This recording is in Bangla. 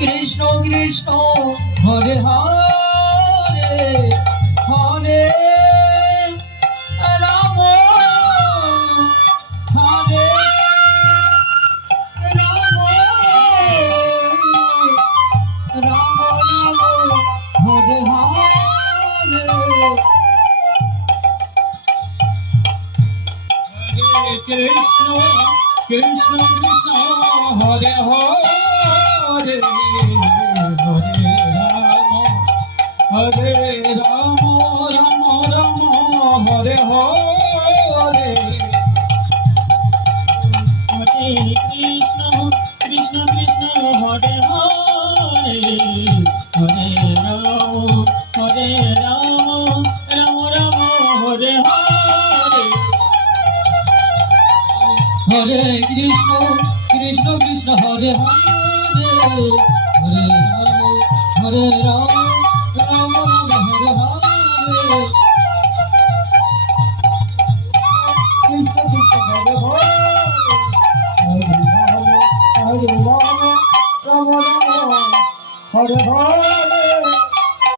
কৃষ্ণ কৃষ্ণ হরে হরে হরে রাম হরে রাম রাম রাম হরে হরে কৃষ্ণ কৃষ্ণ কৃষ্ণ হরে হরে হরে রাম রাম রাম হরে হরে হরে কৃষ্ণ কৃষ্ণ কৃষ্ণ হরে হরে হরে রাম রাম রাম হরে হরে হরে কৃষ্ণ কৃষ্ণ কৃষ্ণ হরে হরে হরে রাম রাম রাম হরে হরে কৃষ্ণ কৃষ্ণ হরে হরে হরে রাম রাম রাম হরে হরে